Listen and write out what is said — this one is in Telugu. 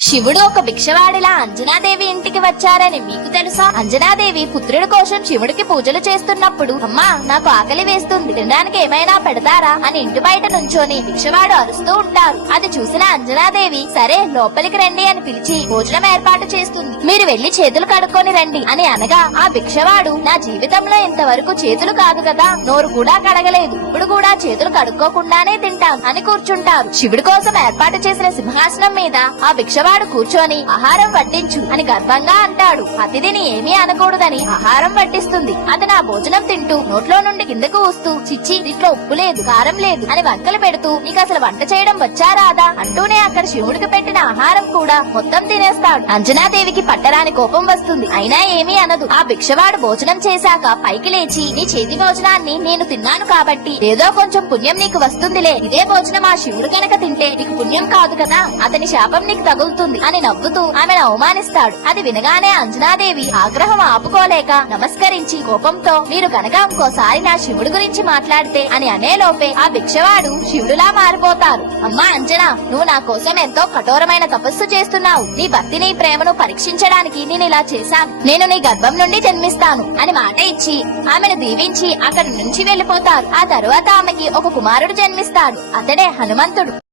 శివుడు ఒక భిక్షవాడిలా అంజనాదేవి ఇంటికి వచ్చారని మీకు తెలుసా? అంజనాదేవి పుత్రుడి కోసం శివుడికి పూజలు చేస్తున్నప్పుడు అమ్మా నాకు ఆకలి వేస్తుంది. తినడానికి ఏమైనా పెడతారా? అని ఇంటి బయట నుంచోని భిక్షవాడు అరుస్తూ ఉంటారు. అది చూసిన అంజనాదేవి సరే లోపలికి రండి అని పిలిచి భోజనం ఏర్పాటు చేస్తుంది. మీరు వెళ్ళి చేతులు కడుక్కొని రండి అని అనగా ఆ భిక్షవాడు నా జీవితంలో ఇంతవరకు చేతులు కాదు కదా. నోరు కూడా కడగలేదు. ఇప్పుడు కూడా చేతులు కడుక్కోకుండానే తింటాం అని కూర్చుంటారు. శివుడి కోసం ఏర్పాటు చేసిన సింహాసనం మీద ఆ పిల్లవాడు కూర్చొని ఆహారం వడ్డించు అని గర్వంగా అంటాడు. అతిథిని ఏమీ అనకూడదని ఆహారం వడ్డిస్తుంది. అతను ఆ భోజనం తింటూ నోట్లో నుండి కిందకు వస్తూ చిచ్చి దీంట్లో ఉప్పు లేదు కారం లేదు అని వంకలు పెడుతూ నీకు అసలు వంట చేయడం వచ్చా రాదా? అంటూనే అక్కడ శివుడికి పెట్టిన ఆహారం కూడా మొత్తం తినేస్తాడు. అంజనాదేవికి పట్టరాని కోపం వస్తుంది. అయినా ఏమీ అనదు. ఆ భిక్షవాడు భోజనం చేశాక పైకి లేచి నీ చేతి భోజనాన్ని నేను తిన్నాను కాబట్టి ఏదో కొంచెం పుణ్యం నీకు వస్తుందిలే. ఇదే భోజనం ఆ శివుడు కనుక తింటే నీకు పుణ్యం కాదు కదా. అతని శాపం నీకు తగులుతుంది. అని నవ్వుతూ ఆమెను అవమానిస్తాడు. అది వినగానే అంజనాదేవి ఆగ్రహం ఆపుకోలేక నమస్కరించి కోపంతో మీరు గనక ఇంకోసారి నా శివుడు గురించి మాట్లాడితే అని అనేలోపే ఆ భిక్షవాడు శివుడులా మారిపోతారు అమ్మా అంజనా నువ్వు నా కోసం ఎంతో కఠోరమైన తపస్సు చేస్తున్నావు. నీ భక్తిని ప్రేమను పరీక్షించడానికి నేను ఇలా చేశాను. నేను నీ గర్భం నుండి జన్మిస్తాను అని మాట ఇచ్చి ఆమెను దీవించి అక్కడి నుంచి వెళ్ళిపోతారు ఆ తరువాత ఆమెకి ఒక కుమారుడు జన్మిస్తాడు. అతడే హనుమంతుడు.